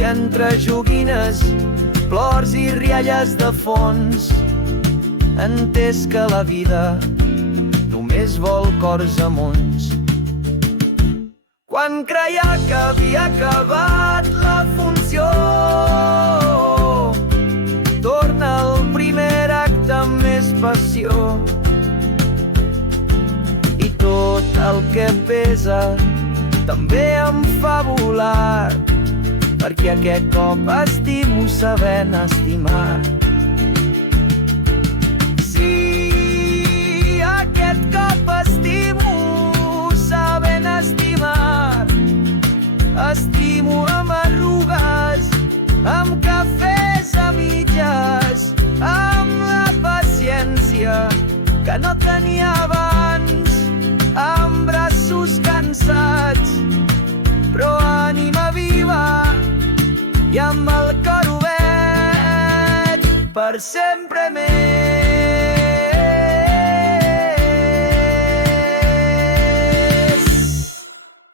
I entre joguines, plors i rialles de fons, entès que la vida només vol cors amunts. Quan creia que havia acabat la funció, torna el primer acte amb més passió. I tot el que pesa també em fa volar, perquè aquest cop estimo sabent estimar. Sí, aquest cop estimo sabent estimar. Estimo amb arrugues, amb cafès a mitges, amb la paciència que no tenia abans, amb braços cansats, però ànima viva i amb el cor obert per sempre més.